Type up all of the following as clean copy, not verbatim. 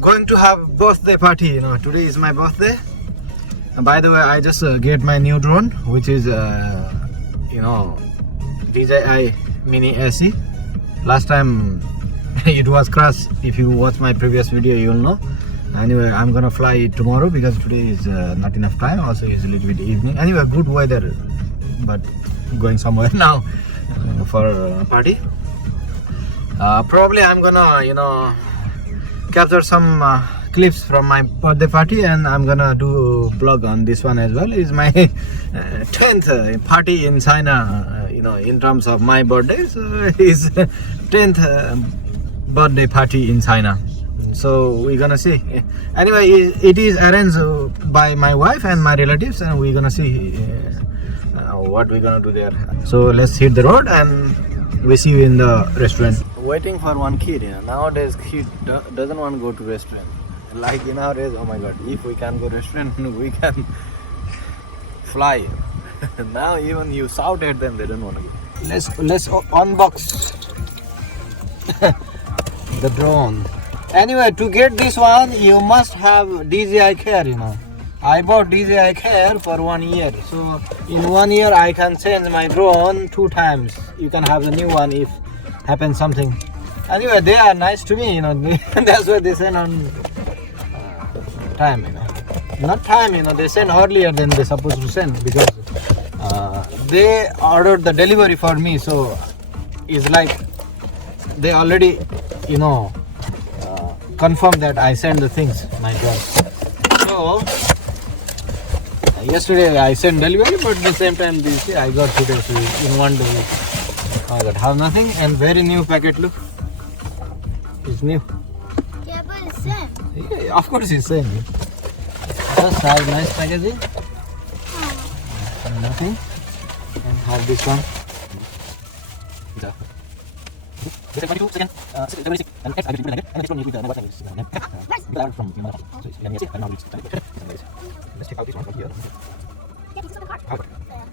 going to have birthday party. You know, today is my birthday. And by the way, I just get my new drone, which is DJI Mini SE. Last time it was crashed. If you watch my previous video, you'll know. Anyway, I'm gonna fly it tomorrow because today is not enough time. Also, it's a little bit evening. Anyway, good weather, but going somewhere now for a party. Probably I'm gonna capture some clips from my birthday party, and I'm gonna do vlog on this one as well. It's my 10th party in China, in terms of my birthday. So it's 10th birthday party in China. So we're gonna see. Anyway, it is arranged by my wife and my relatives, and we're gonna see what we're gonna do there. So let's hit the road and we see you in the restaurant. Waiting for one kid. Nowadays kid doesn't want to go to restaurant. Like nowadays, oh my god, if we can go restaurant, we can fly. Now even you shout at them, they don't want to go. Let's unbox the drone. Anyway, to get this one, you must have DJI Care. I bought DJI Care for 1 year. So in 1 year, I can change my drone 2 times. You can have the new one if happens something. Anyway, they are nice to me. That's why they send on time. Not time. They send earlier than they're supposed to send because they ordered the delivery for me. So it's like they already, confirm that I send the things, my God. So yesterday I sent delivery, but at the same time I got today in 1 day. I got have nothing and very new packet. Look, it's new. Yeah, but it's same. Yeah, of course it's same. Just have nice packaging. And nothing. And have this one. This is 22 seconds, 76, and X I will put like and this one you put the WhatsApp is from so let me see, and now let's check out this one from here. Yeah, this is on the card.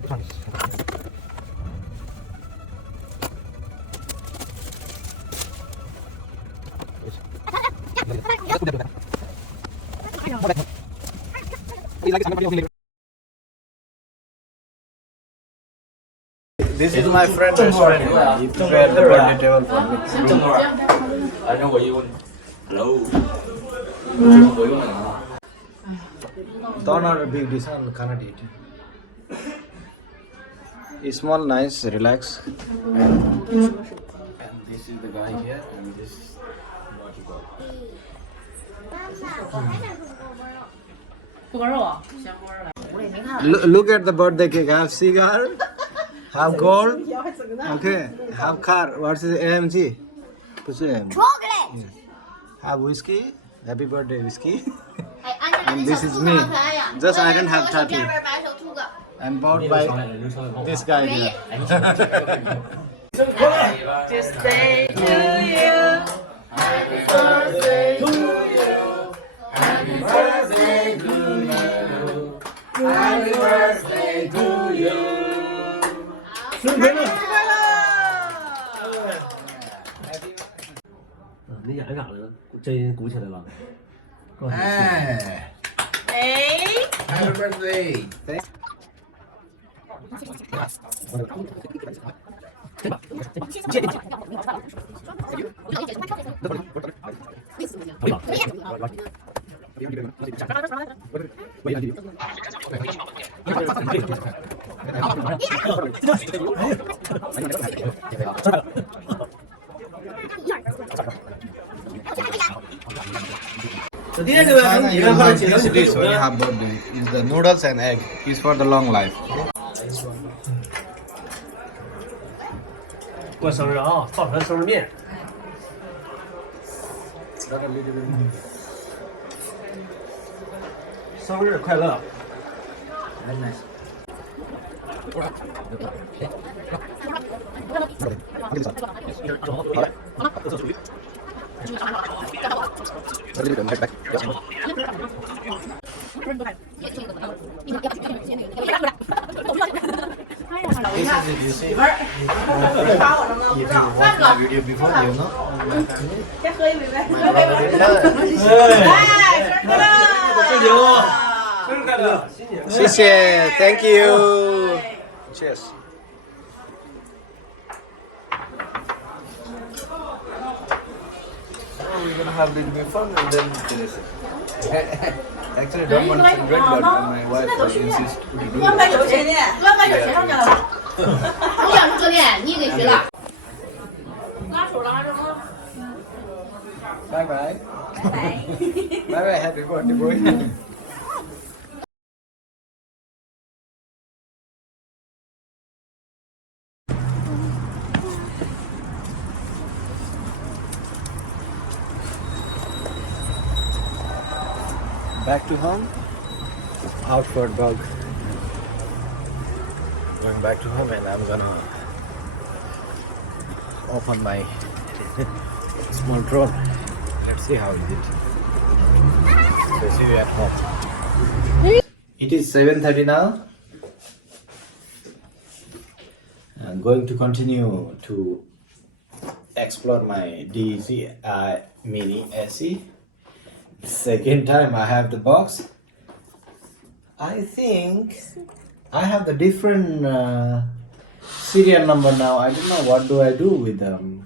This one is This is my friend restaurant. He prepared the birthday table for me. Don't order big dish and cannot eat. It's small, nice, relax. And this is the guy here, and this is what you got. Look at the birthday cake. I have cigar, have gold, okay, have car. What's the AMG? Chocolate. Yes. Have whiskey. Happy birthday whiskey. And this is me. Just I don't have tattoo. And bought by this guy here. Just say to you, happy birthday to you, happy birthday to you, happy birthday to you. 生日快乐！你演啥了？真鼓起来了。哎 Happy birthday！ This dish when you have birthday is the noodles and egg. Is for the long life. 过生日啊，放出来生日面。生日快乐！ This is it, you see. If you watch my video before, you know 先喝一杯呗。哎，生日快乐，新年快乐！谢谢 Thank you Cheers we're gonna have a little bit of fun and then finish it. Actually, I don't want to celebrate, but my wife insists to do 乱 it. 买酒钱的，乱买酒钱上去了吧？我想是这点，你给学了。拉手了还是什么？ Bye bye. Bye bye. Happy birthday, boy. Back to home. Outward bug. Going back to home, and I'm gonna open my small drone. Let's see how is it. So see you at home. It is 7:30 now. I'm going to continue to explore my Dji Mini Se. Second time I have the box. I think I have the different serial number now. I don't know what do I do with them.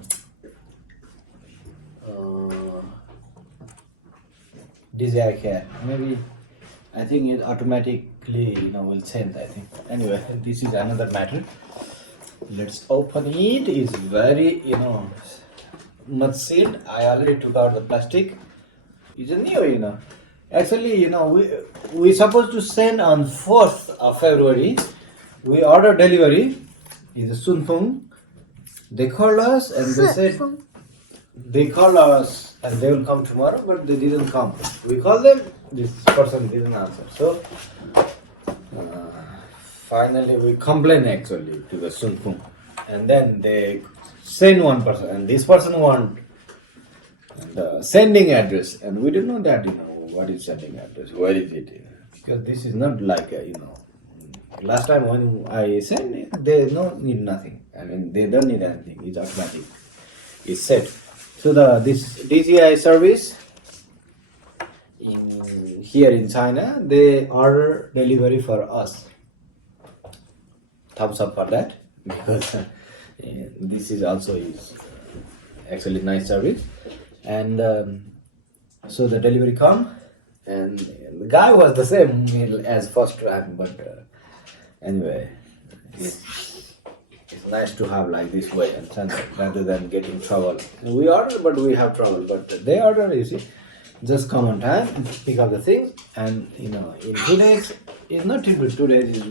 Dji care. Maybe I think it automatically will change. I think. Anyway, this is another matter. Let's open it. It's very not sealed. I already took out the plastic. It's new. Actually, we supposed to send on 4th of February. We ordered delivery. It's a Sunfeng. They called us and they said they called us and they will come tomorrow, but they didn't come. We called them. This person didn't answer. So finally we complained actually to the Sunfeng, and then they send one person, and this person want the sending address, and we don't know that what is sending address, where is it, because this is not like last time when I send it, they don't need nothing. I mean, they don't need anything. It's automatic. It's set. So this DJI service here in China, they order delivery for us. Thumbs up for that, because this is also actually nice service. And so the delivery come, and the guy was the same as first time, but anyway, it's nice to have like this way and send it rather than getting trouble. We order, but we have trouble. But they order, you see, just come on time, pick up the things, and in 2 days, it's not even 2 days.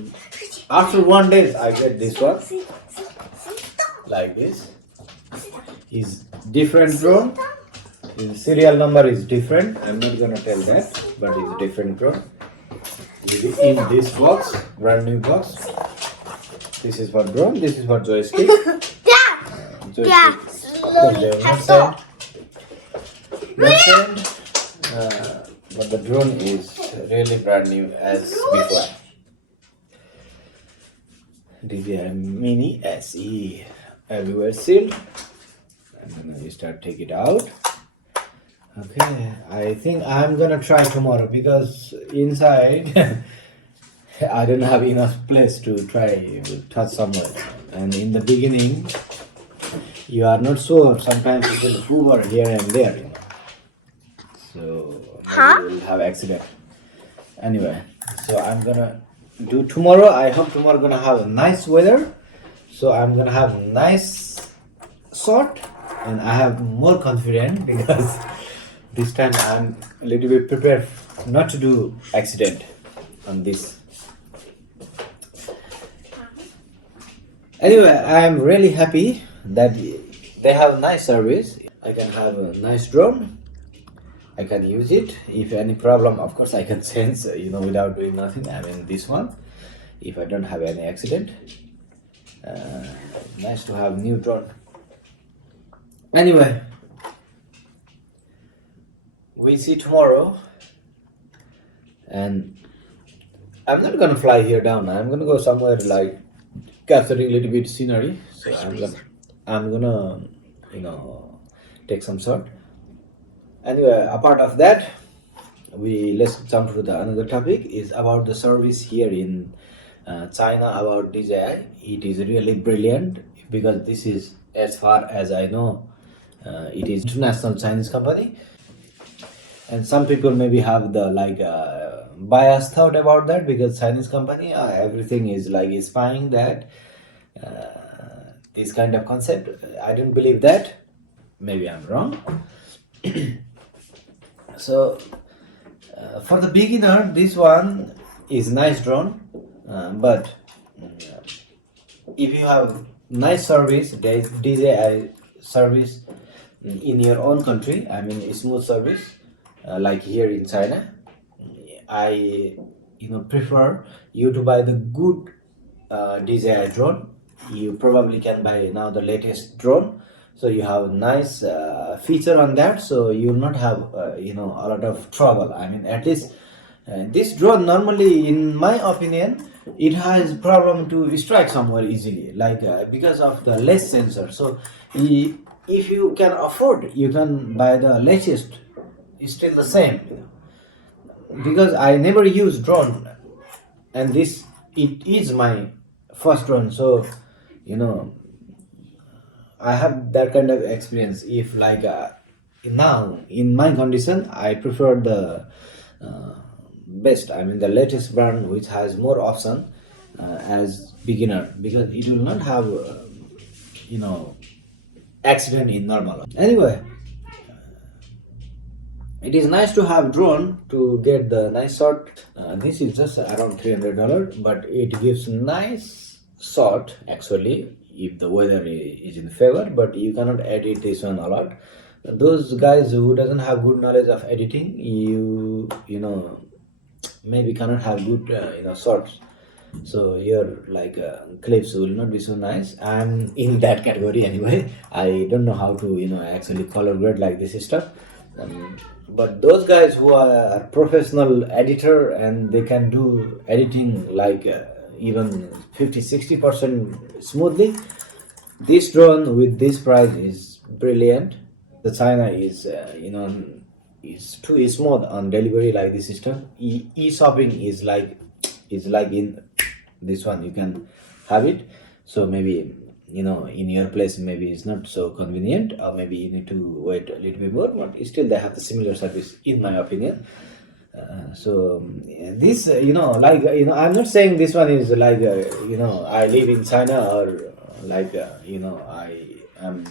After 1 day, I get this one like this. Is different drone. His serial number is different. I'm not gonna tell that, but it's different drone. In this box, brand new box. This is for drone. This is for joystick. Joystick. Not send. But the drone is really brand new as before. Dji Mini Se. Everywhere sealed. And then we start take it out. Okay, I think I'm gonna try tomorrow, because inside I don't have enough place to try touch somewhere. And in the beginning, you are not sure. Sometimes you will hover here and there. So you will have accident. Anyway, so I'm gonna do tomorrow. I hope tomorrow gonna have a nice weather. So I'm gonna have nice shot, and I have more confidence because this time I'm a little bit prepared not to do accident on this. Anyway, I am really happy that they have a nice service. I can have a nice drone. I can use it. If any problem, of course, I can change, without doing nothing. I mean, this one, if I don't have any accident. Nice to have new drone. Anyway, we see tomorrow, and I'm not gonna fly here down. I'm gonna go somewhere like capturing a little bit scenery. So I'm gonna take some shot. Anyway, apart of that, let's jump to the another topic is about the service here in China about DJI. It is really brilliant because this is, as far as I know, it is international Chinese company, and some people maybe have the biased thought about that because Chinese company everything is like spying that this kind of concept. I don't believe that. Maybe I'm wrong. So for the beginner, this one is nice drone, but if you have nice service, DJI service in your own country, I mean smooth service, like here in China, I prefer you to buy the good DJI drone. You probably can buy now the latest drone, so you have nice feature on that, so you will not have a lot of trouble. I mean, at least this drone normally, in my opinion, it has problem to strike somewhere easily, like because of the less sensor. So if you can afford, you can buy the latest. It's still the same, because I never use drone, and it is my first drone, so I have that kind of experience. If now in my condition, I prefer the best, I mean the latest brand which has more option as beginner, because it will not have accident in normal. Anyway, it is nice to have drone to get the nice shot. This is just around $300, but it gives nice shot actually if the weather is in favor, but you cannot edit this one a lot. Those guys who doesn't have good knowledge of editing, you maybe cannot have good shots, so your clips will not be so nice. I'm in that category anyway. I don't know how to actually color grade like this stuff, but those guys who are professional editor and they can do editing even 50-60% smoothly, this drone with this price is brilliant. The China is is too smooth on delivery like this system. E-shopping is like in this one, you can have it. So maybe in your place maybe it's not so convenient, or maybe you need to wait a little bit more, but still they have the similar service in my opinion. So this I'm not saying this one is I live in China, or I am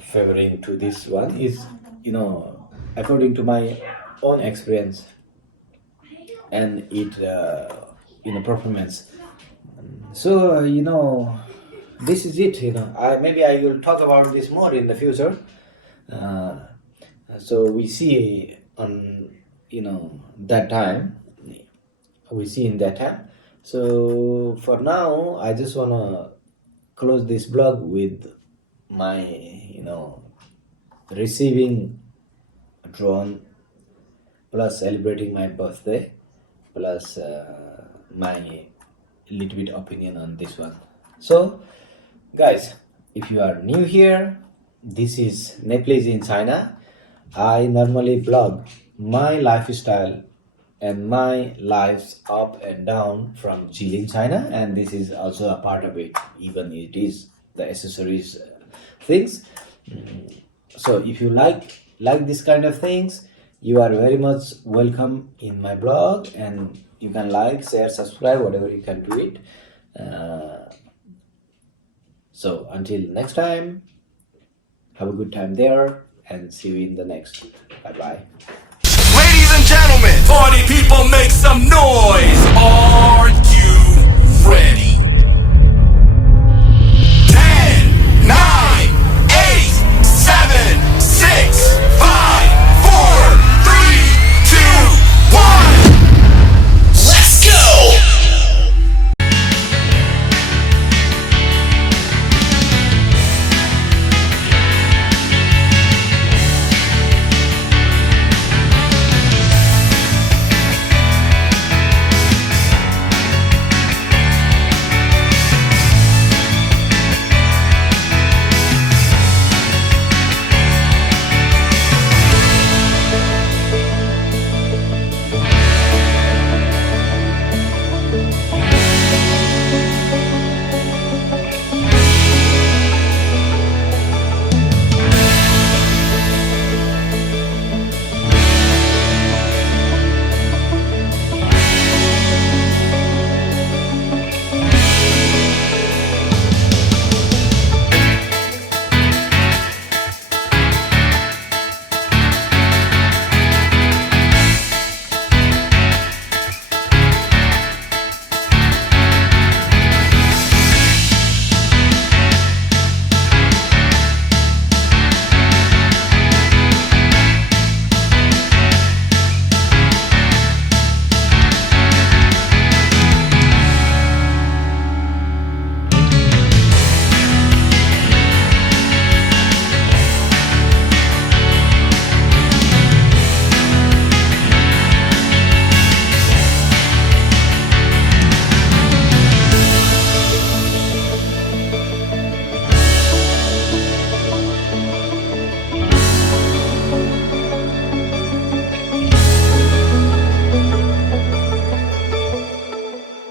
favoring to this one. Is according to my own experience and it performance. So this is it. Maybe I will talk about this more in the future. So we see on that time. We see in that time. So for now, I just wanna close this blog with my receiving drone, plus celebrating my birthday, plus my little bit opinion on this one. So guys, if you are new here, this is Nepalese in China. I normally blog my lifestyle and my lives up and down from Jilin, China, and this is also a part of it, even it is the accessories things. So if you like this kind of things, you are very much welcome in my blog, and you can share, subscribe, whatever you can do it. So until next time, have a good time there, and see you in the next. Bye bye. Ladies and gentlemen, party people, make some noise.